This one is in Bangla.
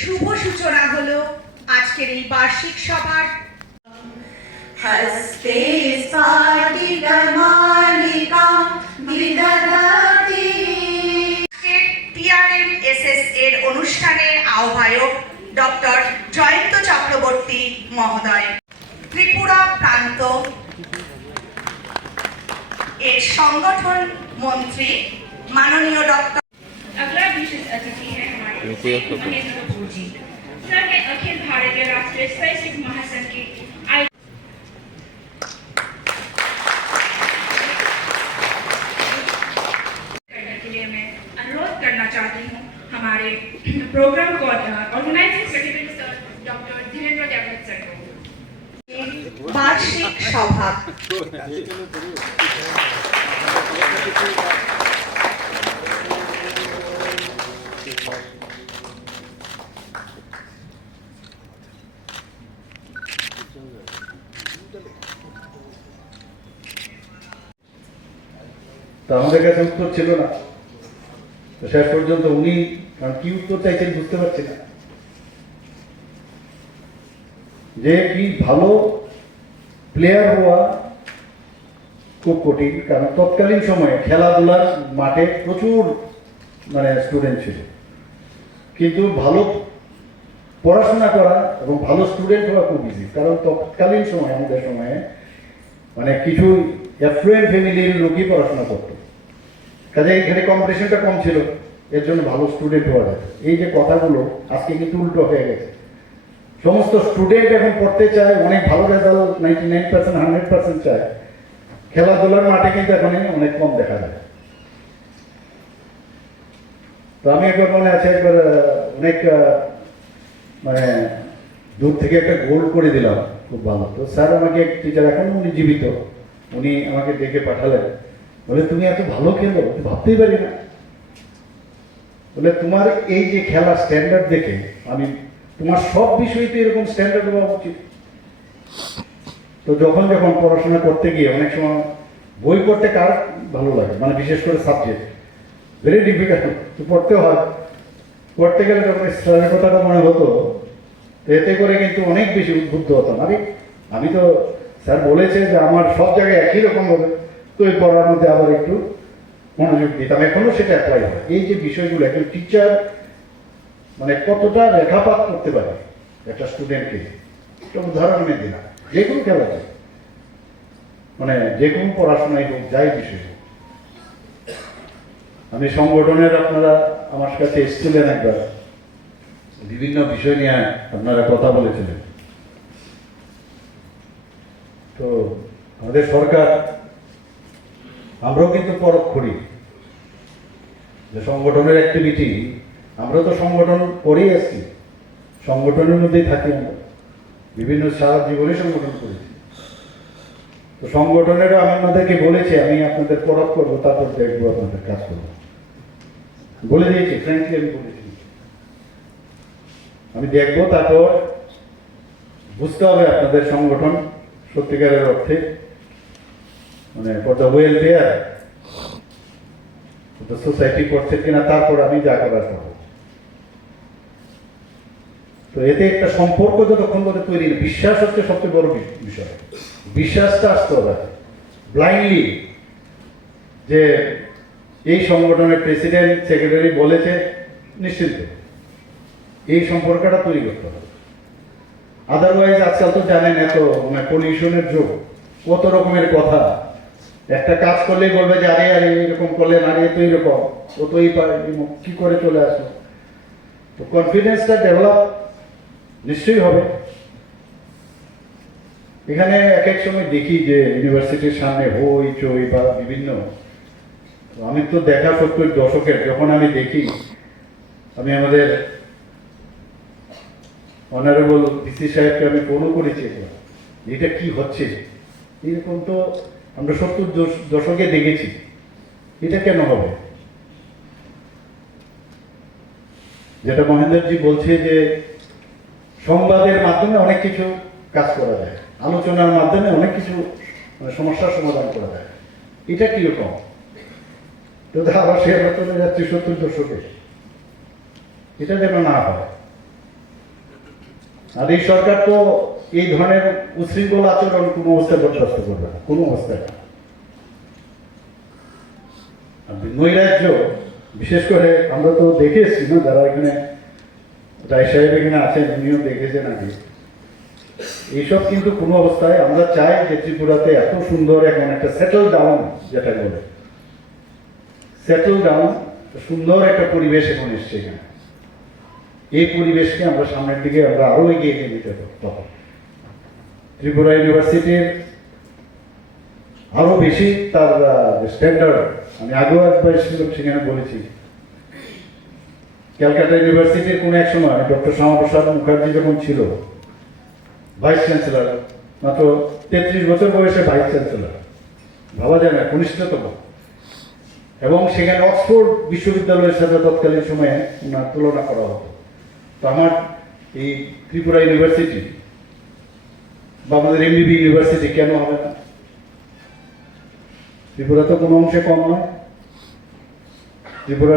শুভ সূচনা হলো আজকের এই বার্ষিক সভার। হস্তে স্ফটিকমালিকা বিদধাতি। টিআরএমএসএস এর অনুষ্ঠানের আহ্বায়ক ডক্টর জয়ন্ত চক্রবর্তী মহোদয়, ত্রিপুরা প্রান্ত এর সংগঠন মন্ত্রী माननीय डॉक्टर। अगला विशेष अतिथि है हमारे महेंद्र कपूर जी, सर ने अखिल भारतीय राष्ट्रीय स्वयंसेवक महासंघ की करने के लिए मैं अनुरोध करना चाहती हूँ हमारे प्रोग्राम को organizing secretary sir doctor Dhirendra Devdutt sir को। वार्षिक सभा তো আমাদের কাছে উত্তর ছিল না, তো শেষ পর্যন্ত উনি কি উত্তর চাইছেন বুঝতে পারছি না, যে কি ভালো প্লেয়ার হওয়া খুব কঠিন, কারণ তৎকালীন সময়ে খেলাধুলার মাঠে প্রচুর স্টুডেন্ট ছিল, কিন্তু ভালো পড়াশোনা করা এবং ভালো স্টুডেন্ট হওয়া খুব ইজি, কারণ তৎকালীন সময়ে আমাদের সময়ে কিছু অ্যাফ্লুয়েন্ট ফ্যামিলির লোকই পড়াশোনা করতো, কাজে এখানে কম্পিটিশনটা কম ছিল, এর জন্য ভালো স্টুডেন্ট হওয়া যায়। এই যে কথাগুলো আজকে কিন্তু উল্টো হয়ে গেছে, সমস্ত স্টুডেন্ট এখন পড়তে চায়, অনেক ভালো রেজাল্ট 99% 100% চায়, খেলাধুলার মাঠে কিন্তু এখন অনেক কম দেখা যায়। তো আমি একবার মনে আছে, একবার অনেক দূর থেকে একটা গোল করে দিলাম, খুব ভালো। তো স্যার আমাকে এক টিচার, এখন উনি জীবিত, উনি আমাকে ডেকে পাঠালেন, বলে তুমি এত ভালো খেলো, ভাবতেই পারি না, বলে তোমার এই যে খেলা স্ট্যান্ডার্ড দেখে আমি তোমার সব বিষয়তে এরকম স্ট্যান্ডার্ড হওয়া উচিত। তো যখন যখন পড়াশোনা করতে গিয়ে অনেক সময় বই পড়তে কার ভালো লাগে, বিশেষ করে সাবজেক্ট ভেরি ডিফিকাল্ট, তো পড়তে হয়, পড়তে গেলে যখন স্যারের কথাটা মনে হতো, এতে করে কিন্তু অনেক বেশি উদ্বুদ্ধ হতাম। আমি তো স্যার বলেছে যে আমার সব জায়গায় একই রকম হবে, তো এই পড়ার মধ্যে আবার একটু মনোযোগ দিতাম, এখনো সেটা অ্যাপ্লাই হয়। এই যে বিষয়গুলো একজন টিচার কতটা রেখাপাত করতে পারে একটা স্টুডেন্টকে, একটা উদাহরণ আমি দিলাম, যে কোনো খেলাতে যে কোনো পড়াশোনায় হোক, যাই বিষয় হোক। আমি সংগঠনের, আপনারা আমার কাছে এসেছিলেন একবার, বিভিন্ন বিষয় নিয়ে আপনারা কথা বলেছিলেন। তো আমাদের সরকার, আমরাও কিন্তু পরখ করি যে সংগঠনের অ্যাক্টিভিটি, আমরা তো সংগঠন করেই আসছি, সংগঠনের মধ্যেই থাকি, আমরা বিভিন্ন সারা জীবনে সংগঠন করেছি। তো সংগঠনেরও আমি আপনাদেরকে বলেছি, আমি আপনাদের পরখ করবো, তারপর দেখবো আপনাদের কাজ করবো, বলে দিয়েছি, ফ্র্যাঙ্কলি আমি বলেছি, আমি দেখবো, তারপর বুঝতে হবে আপনাদের সংগঠন সত্যিকারের অর্থে for the welfare the society করছে কিনা, তারপর আমি যা করার করবো। তো এতে একটা সম্পর্ক যতক্ষণ পর্যন্ত তৈরি, বিশ্বাস হচ্ছে সবচেয়ে বড় বিষয়, বিশ্বাসটা আসতে হবে ব্লাইন্ডলি, যে এই সংগঠনের প্রেসিডেন্ট সেক্রেটারি বলেছে, নিশ্চিত এই সম্পর্কটা তৈরি করতে হবে। আদারওয়াইজ আজকাল তো জানেন, এত পলিউশনের যুগ, কত রকমের কথা, একটা কাজ করলেই বলবে যে আরে আরে এরকম করলে আরে তো এইরকম, ও তো এই কি করে চলে আসলো। তো কনফিডেন্সটা ডেভেলপ নিশ্চয়ই হবে। এখানে এক এক সময় দেখি যে ইউনিভার্সিটির সামনে হই চই বা বিভিন্ন, আমি তো দেখা 70 দশকের, যখন আমি দেখি, আমি আমাদের অনারেবল ভিসি সাহেবকে আমি ফোনও করেছি, এটা কি হচ্ছে, এরকম তো আমরা 70 দশকে দেখেছি, এটা কেন হবে? যেটা মহেন্দ্রজি বলছে যে সংবাদের মাধ্যমে অনেক কিছু কাজ করা যায়, আলোচনার মাধ্যমে অনেক কিছু সমস্যার সমাধান করা যায়, এটা কিরকম? তো আবার সে চলে যাচ্ছে 70 দশকে, এটা যেন না হয়। আর এই সরকার তো এই ধরনের উশৃঙ্খল আচরণ কোনো অবস্থায় বরদাস্ত করবে না, কোনো অবস্থায় না। নৈরাজ্য বিশেষ করে আমরা তো দেখেছি না, যারা এখানে রায় সাহেব এখানে আছেন উনিও দেখেছেন আগে, এইসব কিন্তু কোনো অবস্থায় আমরা চাই যে ত্রিপুরাতে এত সুন্দর এখন একটা সেটেল ডাউন, যেটা বলে সেটেল ডাউন, সুন্দর একটা পরিবেশ এখন এসছে এখানে। এই পরিবেশকে আমরা সামনের দিকে আমরা আরো এগিয়ে নিয়ে যেতে তখন ত্রিপুরা ইউনিভার্সিটির আরো বেশি তার স্ট্যান্ডার্ড, আমি আগেও একবার সেখানে বলেছি, ক্যালকাটা ইউনিভার্সিটির কোন এক সময় ডক্টর শ্যামাপ্রসাদ মুখার্জি যখন ছিল ভাইস চ্যান্সেলর, মাত্র 33 বছর বয়সে ভাইস চ্যান্সেলর, ভাবা যায় না, কনিষ্ঠতম, এবং সেখানে অক্সফোর্ড বিশ্ববিদ্যালয়ের সাথে তৎকালীন সময়ে ওনার তুলনা করা হতো। তো আমার এই ত্রিপুরা ইউনিভার্সিটি বা আমাদের এমবিবি ইউনিভার্সিটি কেন হবে না? ত্রিপুরা তো কোনো অংশে কম নয়। ত্রিপুরা